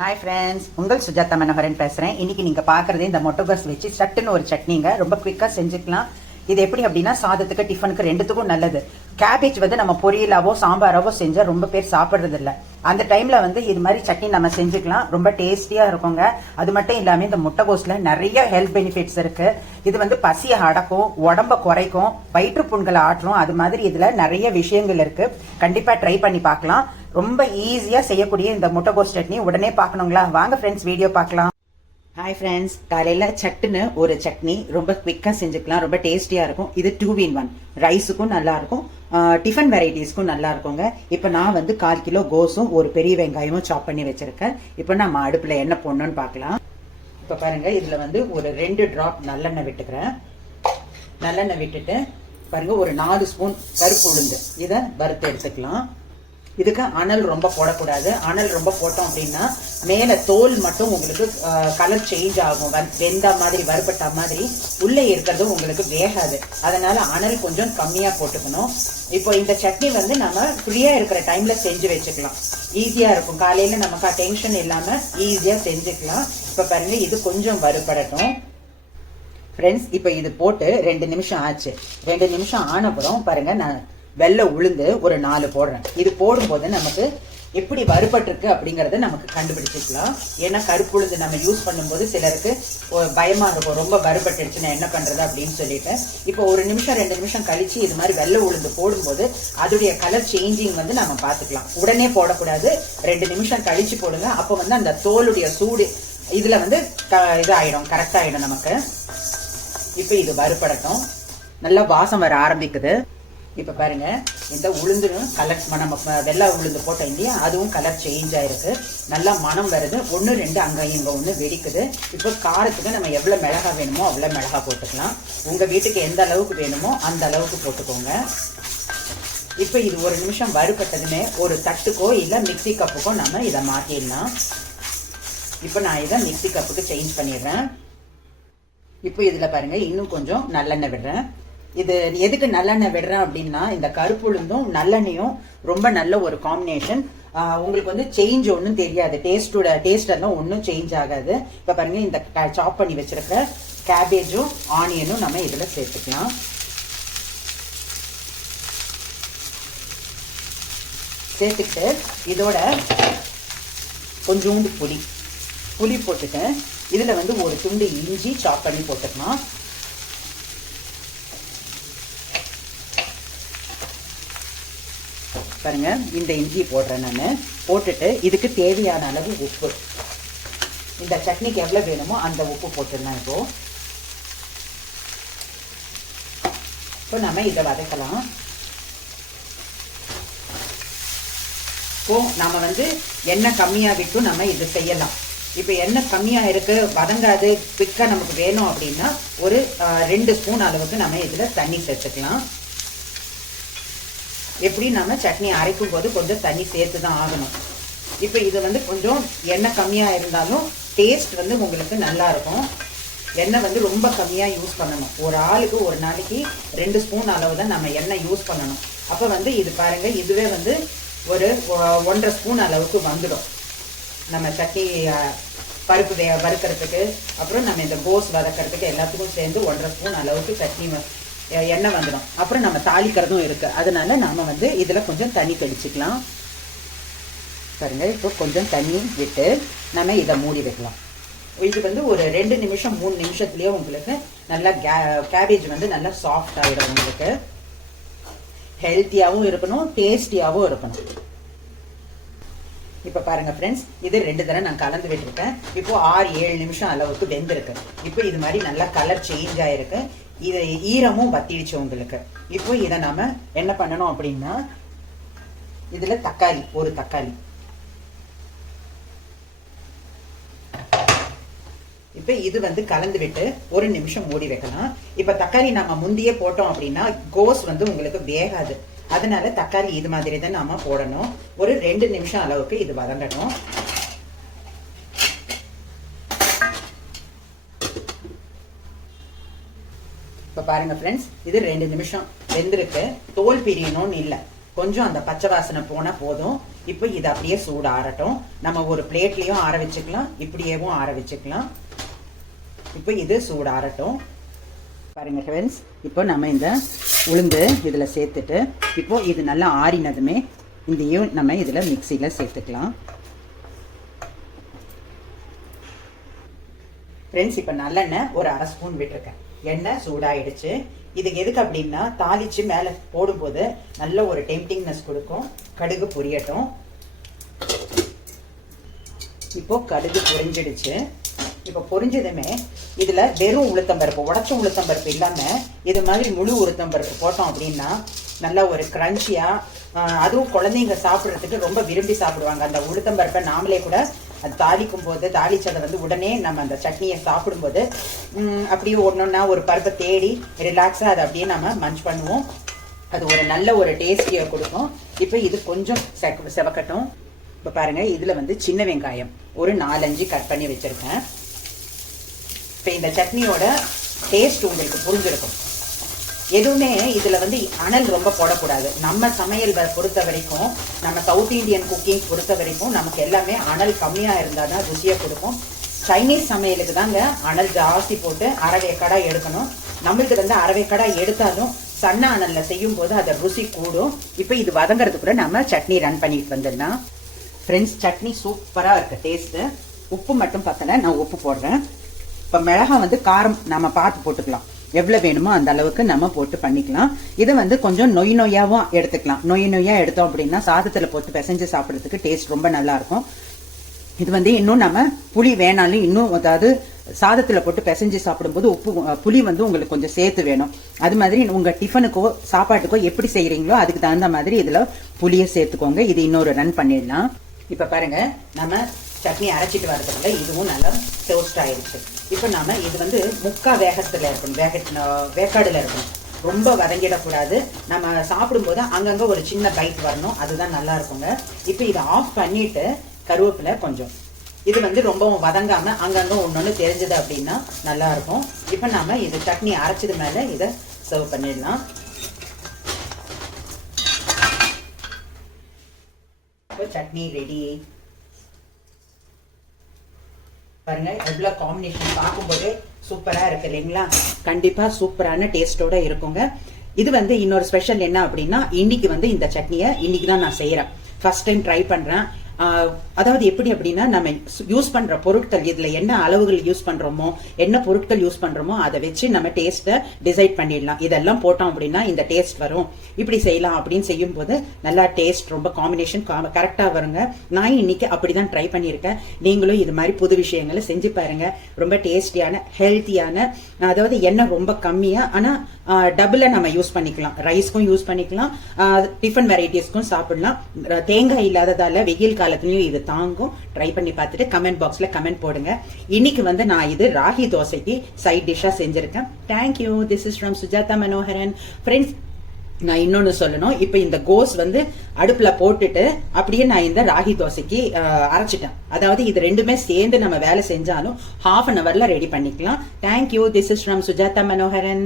Hi friends உங்கள் சுஜாதா மனோகரன் பேசுகிறேன் இன்னைக்கு நீங்கள் பார்க்குறது இந்த மொட்டோகஸ் வச்சு சட்டுன்னு ஒரு சட்னிங்க. ரொம்ப குவிக்காக செஞ்சுக்கலாம். இது எப்படி அப்படின்னா சாதத்துக்கு டிஃபனுக்கு ரெண்டுத்துக்கும் நல்லது. கேபேஜ் வந்து நம்ம பொரியலாவோ சாம்பாராவோ செஞ்சால் ரொம்ப பேர் சாப்பிட்றதில்ல. அந்த டைம்ல வந்து இது மாதிரி சட்னி நம்ம செஞ்சுக்கலாம். ரொம்ப டேஸ்டியா இருக்குங்க. அது மட்டும் இல்லாம இந்த முட்டைகோஸ்ல நிறைய ஹெல்த் பெனிஃபிட்ஸ் இருக்கு. இது வந்து பசியை அடக்கும் உடம்ப குறைக்கும் வயிற்று புண்களை ஆற்றும். அது மாதிரி இதுல நிறைய விஷயங்கள் இருக்கு. கண்டிப்பா ட்ரை பண்ணி பார்க்கலாம். ரொம்ப ஈஸியா செய்யக்கூடிய இந்த முட்டைகோஸ் சட்னி உடனே பார்க்கணுங்களா? வாங்க ஃப்ரெண்ட்ஸ் வீடியோ பார்க்கலாம். ஹாய் ஃப்ரெண்ட்ஸ் காலையில் சட்டுன்னு ஒரு சட்னி ரொம்ப குவிக்காக செஞ்சுக்கலாம். ரொம்ப டேஸ்டியாக இருக்கும். இது டூ இன் ஒன் ரைஸுக்கும் நல்லாயிருக்கும் டிஃபன் வெரைட்டிஸ்க்கும் நல்லா இருக்குங்க. இப்போ நான் வந்து கால் கிலோ கோஸும் ஒரு பெரிய வெங்காயமும் சாப் பண்ணி வச்சுருக்கேன். இப்போ நம்ம அடுப்பில் என்ன போடணும்னு பார்க்கலாம். இப்போ பாருங்கள் இதில் வந்து ஒரு ரெண்டு ட்ராப் நல்லெண்ணெய் விட்டுக்கிறேன். நல்லெண்ணெய் விட்டுட்டு பாருங்கள் ஒரு நாலு ஸ்பூன் கருப்பு உளுந்து. இதை வறுத்து எடுத்துக்கலாம். இதுக்கு அனல் ரொம்ப போடக்கூடாது. அனல் ரொம்ப போட்டோம் அப்படின்னா மேலே தோல் மட்டும் உங்களுக்கு கலர் சேஞ்ச் ஆகும். வெந்த மாதிரி வறுபட்ட மாதிரி உள்ளே இருக்கிறது உங்களுக்கு வேகாது. அதனால் அனல் கொஞ்சம் கம்மியாக போட்டுக்கணும். இப்போ இந்த சட்னி வந்து நம்ம ஃப்ரீயாக இருக்கிற டைமில் செஞ்சு வச்சுக்கலாம். ஈஸியாக இருக்கும். காலையில் நமக்கு டென்ஷன் இல்லாமல் ஈஸியாக செஞ்சுக்கலாம். இப்போ பாருங்கள் இது கொஞ்சம் வறுபடட்டும். ஃப்ரெண்ட்ஸ் இப்போ இது போட்டு ரெண்டு நிமிஷம் ஆச்சு. ரெண்டு நிமிஷம் ஆனப்புறம் பாருங்கள் நான் வெள்ளை உளுந்து ஒரு நாலு போடுறேன். இது போடும்போது நமக்கு எப்படி வறுபட்டிருக்கு அப்படிங்கிறத நமக்கு கண்டுபிடிச்சிக்கலாம். ஏன்னா கருப்பு உளுந்து நம்ம யூஸ் பண்ணும்போது சிலருக்கு பயமாக இருக்கும். ரொம்ப வறுபட்டுடுச்சு நான் என்ன பண்ணுறது அப்படின்னு சொல்லிட்டு. இப்போ ஒரு நிமிஷம் ரெண்டு நிமிஷம் கழித்து இது மாதிரி வெள்ளை உளுந்து போடும்போது அதோடைய கலர் சேஞ்சிங் வந்து நம்ம பார்த்துக்கலாம். உடனே போடக்கூடாது. ரெண்டு நிமிஷம் கழித்து போடுங்க. அப்போ வந்து அந்த தோலுடைய சூடு இதில் வந்து க- இது ஆயிடும் ஆயிடும் நமக்கு. இப்போ இது வறுபடட்டும். நல்லா வாசம் வர ஆரம்பிக்குது. இப்போ பாருங்க இந்த உளுந்தும் கலர் நம்ம வெள்ளை உளுந்து போட்டோம் இல்லையா? அதுவும் கலர் சேஞ்ச் ஆயிருக்கு. நல்லா மனம் வருது. ஒன்று ரெண்டு அங்கே இங்கே ஒன்று வெடிக்குது. இப்போ காரத்துக்கு நம்ம எவ்வளோ மிளகா வேணுமோ அவ்வளோ மிளகா போட்டுக்கலாம். உங்கள் வீட்டுக்கு எந்த அளவுக்கு வேணுமோ அந்த அளவுக்கு போட்டுக்கோங்க. இப்போ இது ஒரு நிமிஷம் வறுபட்டதுமே ஒரு தட்டுக்கோ இல்லை மிக்ஸி கப்புக்கோ நம்ம இதை மாற்றிடலாம் இப்போ நான் இதை மிக்ஸி கப்புக்கு சேஞ்ச் பண்ணிடுறேன். இப்போ இதில் பாருங்கள் இன்னும் கொஞ்சம் நல்லெண்ணெய் விடுறேன். இது எதுக்கு நல்லெண்ணெய் விடுறேன் அப்படின்னா இந்த கருப்புளுந்தும் நல்லெண்ணையும் ரொம்ப நல்ல ஒரு காம்பினேஷன் உங்களுக்கு வந்து சேஞ்ச் ஒன்றும் தெரியாது. டேஸ்டோட டேஸ்ட் எல்லாம் ஒன்றும் சேஞ்ச் ஆகாது. இப்போ பாருங்க இந்த சாப் பண்ணி வச்சிருக்க கேபேஜும் ஆனியனும் நம்ம இதில் சேர்த்துக்கலாம். சேர்த்துக்கிட்டு இதோட கொஞ்சோண்டு புளி. புளி போட்டுட்டு இதில் வந்து ஒரு துண்டு இஞ்சி சாப் பண்ணி போட்டுக்கலாம். பாருங்க இந்த இஞ்சி போடுறேன் நான். போட்டுட்டு இதுக்கு தேவையான அளவு உப்பு. இந்த சட்னிக்கு எவ்வளவு வேணுமோ அந்த உப்பு போட்டுடலாம் இப்போ. இப்போ நம்ம இதை வதக்கலாம். இப்போ நம்ம வந்து எண்ணெய் கம்மியா விட்டு நம்ம இது செய்யலாம். இப்போ எண்ணெய் கம்மியா இருக்கு வதங்காது குவிக்கா நமக்கு வேணும் அப்படின்னா ஒரு ரெண்டு ஸ்பூன் அளவுக்கு நம்ம இதுல தண்ணி சேர்த்துக்கலாம். எப்படி நம்ம சட்னி அரைக்கும் போது கொஞ்சம் தண்ணி சேர்த்து தான் ஆகணும். இப்போ இது வந்து கொஞ்சம் எண்ணெய் கம்மியா இருந்தாலும் டேஸ்ட் வந்து உங்களுக்கு நல்லா இருக்கும். எண்ணெய் வந்து ரொம்ப கம்மியா யூஸ் பண்ணணும். ஒரு ஆளுக்கு ஒரு நாளைக்கு ரெண்டு ஸ்பூன் அளவு தான் நம்ம எண்ணெய் யூஸ் பண்ணணும். அப்போ வந்து இது பாருங்க இதுவே வந்து ஒரு ஒ- ஒன்றரை ஸ்பூன் அளவுக்கு வந்துடும். நம்ம சட்னி பருப்பு வே வறுக்கிறதுக்கு அப்புறம் நம்ம இந்த கோஸ் வதக்கிறதுக்கு எல்லாத்துக்கும் சேர்ந்து ஒன்றரை ஸ்பூன் அளவுக்கு சட்னி எண்ணெய் வந்துடும் அப்புறம் நம்ம தாளிக்கிறதும் இருக்குது அதனால நாம் வந்து இதில் கொஞ்சம் தண்ணி தெளிச்சுக்கலாம். பாருங்க இப்போ கொஞ்சம் தண்ணி விட்டு நம்ம இதை மூடி வைக்கலாம். இது வந்து ஒரு ரெண்டு நிமிஷம் மூணு நிமிஷத்துலேயே உங்களுக்கு நல்லா கே கேபேஜ் வந்து நல்லா சாஃப்ட் ஆகிடும் உங்களுக்கு. ஹெல்த்தியாகவும் இருக்கணும் டேஸ்டியாகவும் இருக்கணும். இப்போ பாருங்க ஃப்ரெண்ட்ஸ் இது ரெண்டு தடவை நான் கலந்து விட்டுருக்கேன். இப்போ ஆறு ஏழு நிமிஷம் அளவுக்கு வெந்திருக்கு. இப்போ இது மாதிரி நல்லா கலர் சேஞ்ச் ஆயிருக்கு. இது ஈரமும் வத்திடுச்சு உங்களுக்கு. இப்போ இதை நாம என்ன பண்ணணும் அப்படின்னா இதுல தக்காளி ஒரு தக்காளி. இப்போ இது வந்து கலந்து விட்டு ஒரு நிமிஷம் மூடி வைக்கலாம். இப்போ தக்காளி நம்ம முந்தியே போட்டோம் அப்படின்னா கோஸ் வந்து உங்களுக்கு வேகாது. அதனால தக்காளி இது மாதிரி தான் நாம போடணும். ஒரு ரெண்டு நிமிஷம் அளவுக்கு இது வதங்கணும். இப்போ பாருங்க ஃப்ரெண்ட்ஸ் இது ரெண்டு நிமிஷம் வெந்திருக்கு. தோல் பிரியணும்னு இல்லை. கொஞ்சம் அந்த பச்சை வாசனை போனால் போதும். இப்போ இது அப்படியே சூடு ஆறட்டும் நம்ம ஒரு பிளேட்லயும் ஆற வச்சுக்கலாம். இப்படியேவும் ஆற வச்சுக்கலாம். இப்போ இது சூடு ஆறட்டும் பாருங்க ஃப்ரெண்ட்ஸ் இப்போ நம்ம இந்த உளுந்து இதில் சேர்த்துட்டு இப்போது இது நல்லா ஆறினதுமே இதையும் நம்ம இதில் மிக்சியில் சேர்த்துக்கலாம். ஃப்ரெண்ட்ஸ் இப்போ நல்லெண்ணெய் ஒரு அரை ஸ்பூன் விட்டுருக்கேன். எண்ணெய் சூடாயிடுச்சு. இதுக்கு எதுக்கு அப்படின்னா தாளிச்சு மேலே போடும்போது நல்ல ஒரு டெம்டிங்னஸ் கொடுக்கும். கடுகு பொரியட்டும். இப்போ கடுகு பொரிஞ்சிடுச்சு. இப்போ பொரிஞ்சதுமே இதில் வெறும் உளுத்தம்பருப்பு உடச்ச உளுத்தம்பருப்பு இல்லாமல் இது மாதிரி முழு உளுத்தம்பருப்பு போட்டோம் அப்படின்னா நல்லா ஒரு க்ரன்ச்சியாக அதுவும் குழந்தைங்க சாப்பிட்றதுக்கு ரொம்ப விரும்பி சாப்பிடுவாங்க. அந்த உளுத்தம்பருப்பை நாமளே கூட அது தாளிக்கும் போது தாளிச்சதை வந்து உடனே நம்ம அந்த சட்னியை சாப்பிடும்போது அப்படியே ஒன்னொன்னா ஒரு பருப்பை தேடி ரிலாக்ஸாக அதை அப்படியே நம்ம மஞ்ச் பண்ணுவோம். அது ஒரு நல்ல ஒரு டேஸ்டியை கொடுக்கும். இப்போ இது கொஞ்சம் செவக்கட்டும். இப்போ பாருங்கள் இதில் வந்து சின்ன வெங்காயம் ஒரு நாலஞ்சு கட் பண்ணி வச்சுருக்கேன். இப்போ இந்த சட்னியோட டேஸ்ட் உங்களுக்கு புரிஞ்சிருக்கும். எதுவுமே இதில் வந்து அனல் ரொம்ப போடக்கூடாது. நம்ம சமையல் பொறுத்த வரைக்கும் நம்ம சவுத் இந்தியன் குக்கிங் பொறுத்த வரைக்கும் நமக்கு எல்லாமே அனல் கம்மியாக இருந்தால் தான் ருசியை கொடுக்கும். சைனீஸ் சமையலுக்கு தாங்க அனல் ஜாஸ்தி போட்டு அரைவேக்கடா எடுக்கணும். நம்மளுக்கு வந்து அரைவேக்கடா எடுத்தாலும் சன்ன அனலில் செய்யும் போது அதை ருசி கூடும். இப்போ இது வதங்கறதுக்குள்ள நம்ம சட்னி ரன் பண்ணிட்டு வந்துடலாம். ஃப்ரெண்ட்ஸ் சட்னி சூப்பராக இருக்குது டேஸ்ட்டு உப்பு மட்டும் பத்தல நான் உப்பு போடுறேன். இப்போ மிளகாய் வந்து காரம் நம்ம பார்த்து போட்டுக்கலாம். எவ்வளோ வேணுமோ அந்த அளவுக்கு நம்ம போட்டு பண்ணிக்கலாம். இதை வந்து கொஞ்சம் நொய் நொய்யாவும் எடுத்துக்கலாம். நொய் நொய்யாக எடுத்தோம் அப்படின்னா சாதத்தில் போட்டு பிசைஞ்சு சாப்பிட்றதுக்கு டேஸ்ட் ரொம்ப நல்லா இருக்கும். இது வந்து இன்னும் நம்ம புளி வேணாலும் இன்னும் அதாவது சாதத்தில் போட்டு பிசைஞ்சு சாப்பிடும்போது உப்பு புளி வந்து உங்களுக்கு கொஞ்சம் சேர்த்து வேணும். அது மாதிரி உங்கள் டிஃபனுக்கோ சாப்பாட்டுக்கோ எப்படி செய்கிறீங்களோ அதுக்கு தகுந்த மாதிரி இதில் புளியை சேர்த்துக்கோங்க. இது இன்னொரு ரன் பண்ணிடலாம். இப்போ பாருங்கள் நம்ம சட்னி அரைச்சிட்டு வரதுக்குள்ள இதுவும் நல்லா டோஸ்ட் ஆயிடுச்சு. இப்போ நாம இது வந்து முக்கா வேகத்துல இருக்கணும். வேக வேக்காடுல இருக்கணும். ரொம்ப வதங்கிடக்கூடாது. நம்ம சாப்பிடும்போது அங்கங்க ஒரு சின்ன பைட் வரணும். அதுதான் நல்லா இருக்குங்க. இப்போ இதை ஆஃப் பண்ணிட்டு கருவேப்பிலை கொஞ்சம். இது வந்து ரொம்பவும் வதங்காம அங்கங்க ஒன்னொன்னு தெரிஞ்சது அப்படின்னா நல்லா இருக்கும். இப்போ நாம இது சட்னி அரைச்சது மேல இதை சர்வ் பண்ணிடலாம். இப்போ சட்னி ரெடி பாருங்க எவ்வளோ காம்பினேஷன் பார்க்கும்போதே சூப்பராக இருக்கு இல்லைங்களா? கண்டிப்பாக சூப்பரான டேஸ்டோட இருக்குங்க. இது வந்து இன்னொரு ஸ்பெஷல் என்ன அப்படின்னா இன்னைக்கு வந்து இந்த சட்னியை இன்னைக்கு தான் நான் செய்கிறேன் ஃபர்ஸ்ட் டைம் ட்ரை பண்ணுறேன் அதாவது எப்படி அப்படின்னா நம்ம யூஸ் பண்ற பொருட்கள் இதுல என்ன அளவுகள் யூஸ் பண்றோமோ என்ன பொருட்கள் யூஸ் பண்றோமோ அதை வச்சு நம்ம டேஸ்ட்டை டிசைட் பண்ணிடலாம். இதெல்லாம் போட்டோம் அப்படின்னா இந்த டேஸ்ட் வரும். இப்படி செய்யலாம் அப்படின்னு செய்யும் போது நல்லா டேஸ்ட் ரொம்ப காம்பினேஷன் கரெக்டா வருங்க. நான் இன்னைக்கு அப்படிதான் ட்ரை பண்ணியிருக்கேன். நீங்களும் இது மாதிரி புது விஷயங்களை செஞ்சு பாருங்க. ரொம்ப டேஸ்டியான ஹெல்த்தியான அதாவது எண்ணெய் ரொம்ப கம்மியா ஆனா டபுள நம்ம யூஸ் பண்ணிக்கலாம். ரைஸ்க்கும் யூஸ் பண்ணிக்கலாம். டிஃபன் வெரைட்டிஸ்க்கும் சாப்பிடலாம். தேங்காய் இல்லாததால வெயில் காலத்துலையும் இது தாங்கும். ட்ரை பண்ணி பார்த்துட்டு கமெண்ட் பாக்ஸ்ல கமெண்ட் போடுங்க. இன்னைக்கு வந்து நான் இது ராகி தோசைக்கு சைட் டிஷ்ஷா செஞ்சிருக்கேன். Thank you this is from Sujatha Manoharan friends நான் இன்னொன்னு சொல்லணும். இப்போ இந்த கோஸ் வந்து அடுப்புல போட்டுட்டு அப்படியே நான் இந்த ராகி தோசைக்கு அரைச்சிட்டேன். அதாவது இது ரெண்டுமே சேர்ந்து நம்ம வேலை செஞ்சாலும் ஹாஃப் அன் அவர்ல ரெடி பண்ணிக்கலாம். Thank you this is from Sujatha Manoharan